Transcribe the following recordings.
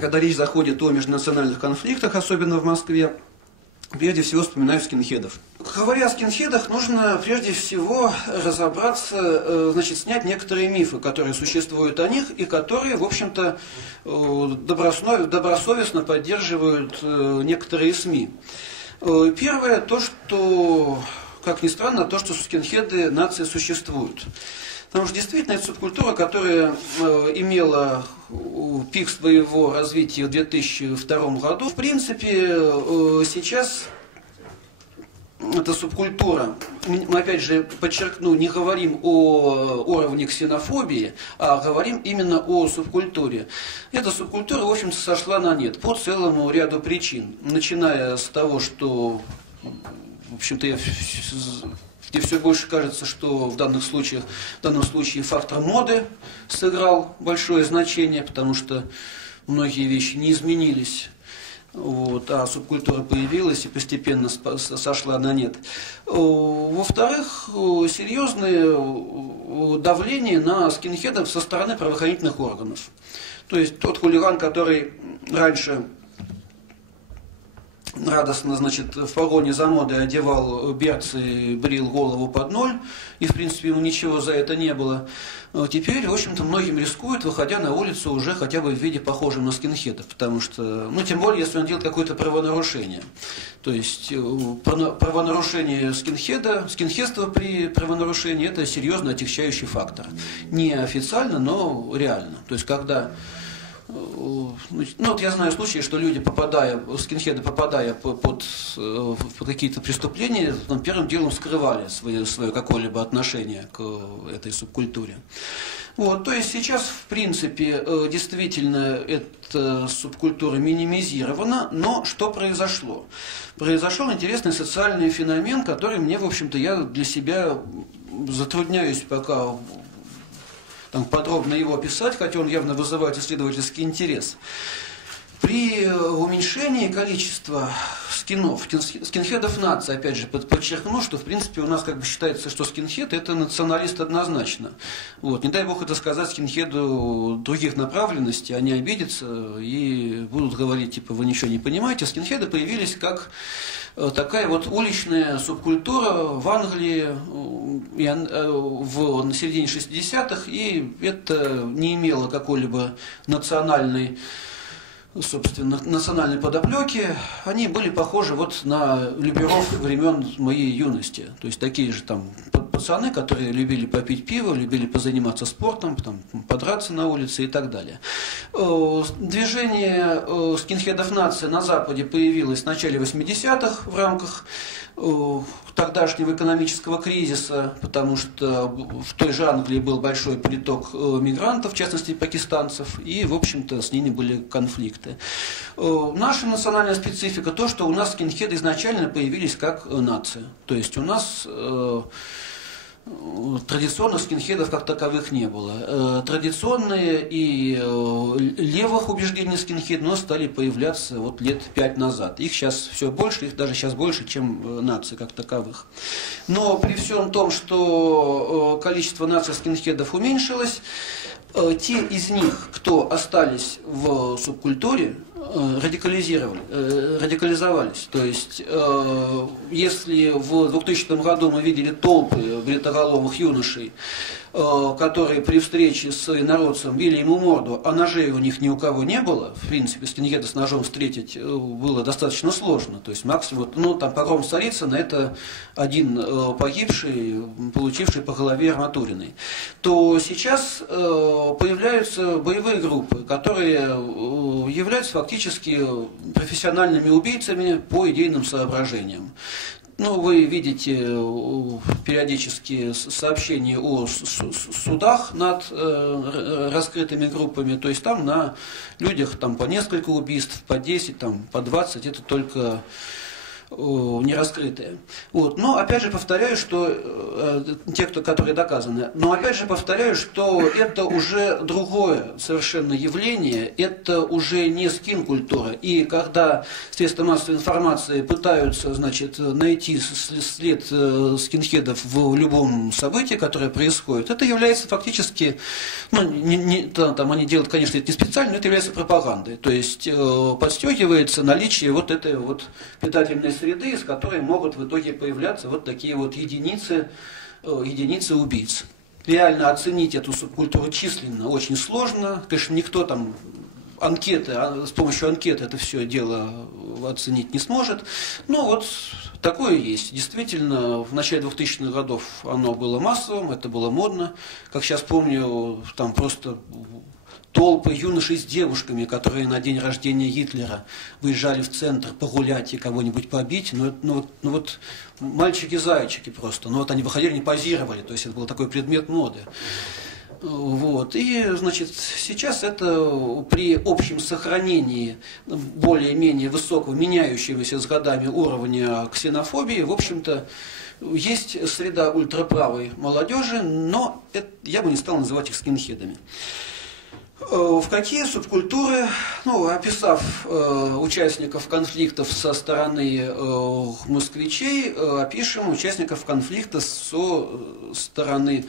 когда речь заходит о межнациональных конфликтах, особенно в Москве, прежде всего вспоминаю скинхедов. Говоря о скинхедах, нужно прежде всего разобраться, значит, снять некоторые мифы, которые существуют о них и которые, в общем-то, добросовестно поддерживают некоторые СМИ. Первое, то, что, как ни странно, то, что скинхеды нации существуют. Потому что действительно это субкультура, которая имела пик своего развития в 2002 году. В принципе, сейчас эта субкультура, мы опять же подчеркну, не говорим о уровне ксенофобии, а говорим именно о субкультуре. Эта субкультура, в общем-то, сошла на нет по целому ряду причин. Начиная с того, что, в общем-то, мне все больше кажется, что в данном случае фактор моды сыграл большое значение, потому что многие вещи не изменились, вот, а субкультура появилась и постепенно сошла на нет. Во-вторых, серьезное давление на скинхедов со стороны правоохранительных органов. То есть тот хулиган, который раньше радостно, значит, в погоне за модой одевал берцы, брил голову под ноль, и, в принципе, ему ничего за это не было. Теперь, в общем-то, многим рискуют, выходя на улицу уже хотя бы в виде похожем на скинхеда, потому что, ну, тем более, если он делает какое-то правонарушение. То есть, правонарушение скинхедство при правонарушении – это серьезно отягчающий фактор. Не официально, но реально. То есть, когда... Ну, вот я знаю случаи, что люди, скинхеды, попадая под какие-то преступления, первым делом скрывали свое какое-либо отношение к этой субкультуре. Вот, то есть сейчас, в принципе, действительно эта субкультура минимизирована, но что произошло? Произошел интересный социальный феномен, который мне, в общем-то, я для себя затрудняюсь пока подробно его описать, хотя он явно вызывает исследовательский интерес. При уменьшении количества скинхедов нации, опять же, подчеркну, что в принципе у нас как бы считается, что скинхед это националист однозначно. Вот. Не дай бог это сказать скинхеду других направленностей, они обидятся и будут говорить, типа, вы ничего не понимаете. Скинхеды появились как такая вот уличная субкультура в Англии на середине 60-х, и это не имело какой-либо национальной подоплеки. Они были похожи вот на люберов времен моей юности. То есть такие же там пацаны, которые любили попить пиво, любили позаниматься спортом, подраться на улице и так далее. Движение скинхедов нации на Западе появилось в начале 80-х в рамках тогдашнего экономического кризиса, потому что в той же Англии был большой приток мигрантов, в частности пакистанцев, и, в общем-то, с ними были конфликты. Наша национальная специфика то, что у нас скинхеды изначально появились как нация. То есть у нас традиционных скинхедов как таковых не было. Традиционные и левых убеждений скинхедов, но стали появляться вот лет 5 назад. Их сейчас все больше, их даже сейчас больше, чем наций как таковых. Но при всем том, что количество наций скинхедов уменьшилось, те из них, кто остались в субкультуре, радикализовались. То есть, если в 2000 году мы видели толпы бритоголовых юношей, которые при встрече с инородцем били ему морду, а ножей у них ни у кого не было, в принципе, скинхеда с ножом встретить было достаточно сложно. То есть, максимум, погром Царицына, это один погибший, получивший по голове арматуриной. То сейчас появляются боевые группы, которые являются фактически профессиональными убийцами по идейным соображениям. Ну, вы видите периодически сообщения о судах над раскрытыми группами, то есть там на людях по несколько убийств, по 10, по 20, это только не раскрытые. Вот. Но опять же повторяю, что те, которые доказаны, но опять же повторяю, что это уже другое совершенно явление, это уже не скин-культура. И когда средства массовой информации пытаются, значит, найти след скинхедов в любом событии, которое происходит, это является фактически, ну, там они делают, конечно, это не специально, но это является пропагандой. То есть подстегивается наличие вот этой вот питательной среды, из которой могут в итоге появляться вот такие вот единицы убийц. Реально оценить эту субкультуру численно очень сложно. Конечно, никто там с помощью анкеты это все дело оценить не сможет. Но вот такое есть. Действительно, в начале 2000-х годов оно было массовым, это было модно. Как сейчас помню, там просто толпы юношей с девушками, которые на день рождения Гитлера выезжали в центр погулять и кого-нибудь побить. Ну вот мальчики-зайчики просто. Ну вот они выходили, не позировали. То есть это был такой предмет моды. Вот. И, значит, сейчас это при общем сохранении более-менее высокого, меняющегося с годами уровня ксенофобии, в общем-то, есть среда ультраправой молодежи, но я бы не стал называть их скинхедами. В какие субкультуры, ну, описав участников конфликтов со стороны москвичей, опишем участников конфликта со стороны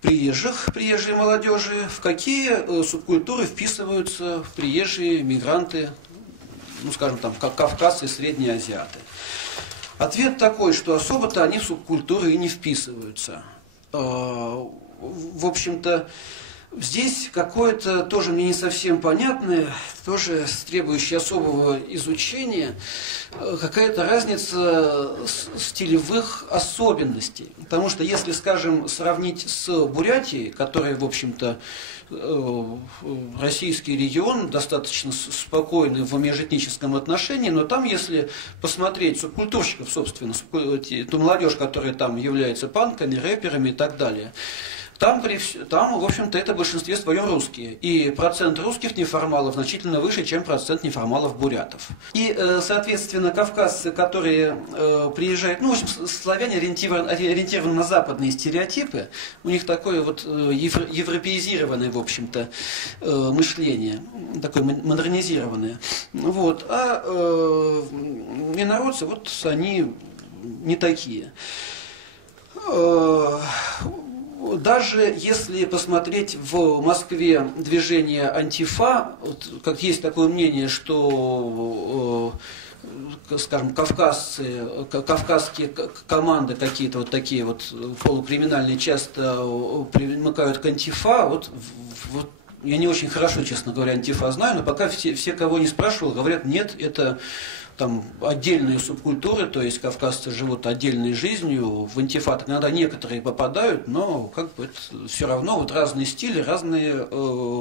приезжей молодежи, в какие субкультуры вписываются приезжие мигранты, ну, скажем, там, как кавказцы и средние азиаты. Ответ такой, что особо-то они в субкультуры и не вписываются. В общем-то, здесь какое-то тоже мне не совсем понятное, тоже требующее особого изучения, какая-то разница стилевых особенностей. Потому что если, скажем, сравнить с Бурятией, которая, в общем-то, российский регион, достаточно спокойный в межэтническом отношении, но там, если посмотреть субкультурщиков, собственно, ту молодежь, которая там является панками, рэперами и так далее, там, в общем-то, это в большинстве своем русские. И процент русских неформалов значительно выше, чем процент неформалов-бурятов. И, соответственно, кавказцы, которые приезжают, ну, в общем, славяне ориентированы на западные стереотипы, у них такое вот европеизированное, в общем-то, мышление, такое модернизированное. Вот. А инородцы, вот они не такие. Даже если посмотреть в Москве движение антифа, вот, как есть такое мнение, что, скажем, кавказские команды какие-то вот такие вот полукриминальные часто примыкают к антифа, вот я не очень хорошо, честно говоря, антифа знаю, но пока все, кого не спрашивал, говорят, нет, это там отдельные субкультуры, то есть кавказцы живут отдельной жизнью, в антифат иногда некоторые попадают, но как бы это все равно вот разные стили, разные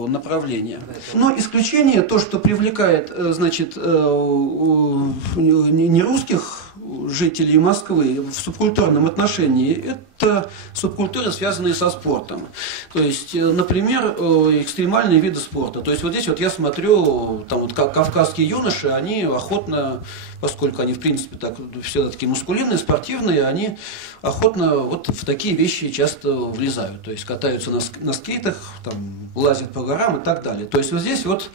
направления. Но исключение, то, что привлекает, значит, не русских жителей Москвы в субкультурном отношении, это субкультуры, связанные со спортом. То есть, например, экстремальные виды спорта. То есть вот здесь вот я смотрю, там вот кавказские юноши, они охотно, поскольку они в принципе так все такие мускулинные, спортивные, они охотно вот в такие вещи часто влезают. То есть катаются на скейтах, там, лазят по горам и так далее. То есть вот здесь вот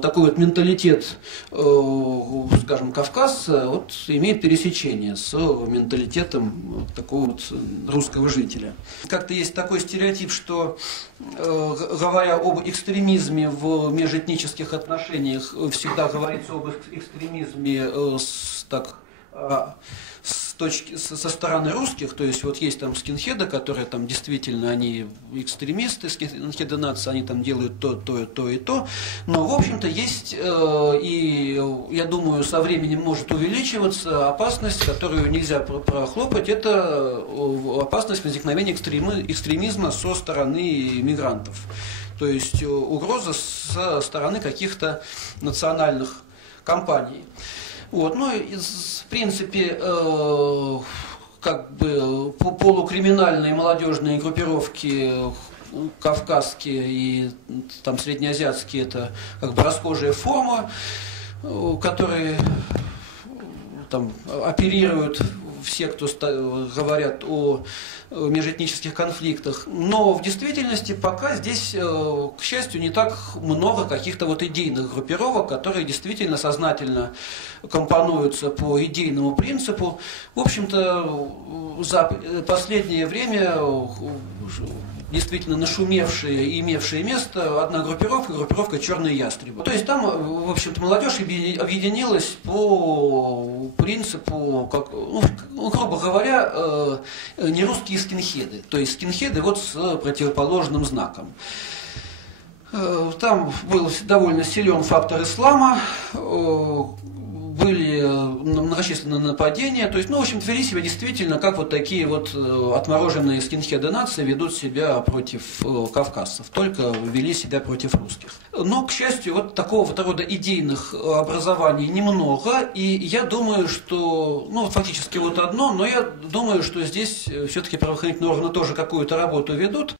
такой вот менталитет, скажем, кавказца вот, имеет пересечение с менталитетом такого вот русского жителя. Как-то есть такой стереотип, что, говоря об экстремизме в межэтнических отношениях, всегда говорится об экстремизме со стороны русских, то есть вот есть там скинхеды, которые там действительно они экстремисты, скинхеды нации, они там делают то и то, но в общем-то есть и я думаю со временем может увеличиваться опасность, которую нельзя прохлопать, это опасность возникновения экстремизма со стороны мигрантов, то есть угроза со стороны каких-то национальных компаний. Вот, ну, в принципе, как бы полукриминальные молодежные группировки кавказские и там среднеазиатские, это как бы расхожая форма, которые там оперируют все, кто говорят о межэтнических конфликтах. Но в действительности пока здесь, к счастью, не так много каких-то вот идейных группировок, которые действительно сознательно компонуются по идейному принципу. В общем-то, за последнее время действительно нашумевшие и имевшие место одна группировка «Черные ястребы». То есть там, в общем-то, молодежь объединилась по принципу, как, ну, грубо говоря, нерусские скинхеды. То есть скинхеды вот с противоположным знаком. Там был довольно силен фактор ислама, были многочисленные нападения, то есть, ну, в общем, вели себя действительно, как вот такие вот отмороженные скинхеды нации ведут себя против кавказцев, только вели себя против русских. Но, к счастью, вот такого рода идейных образований немного, и я думаю, что, ну, фактически вот одно, но я думаю, что здесь все-таки правоохранительные органы тоже какую-то работу ведут.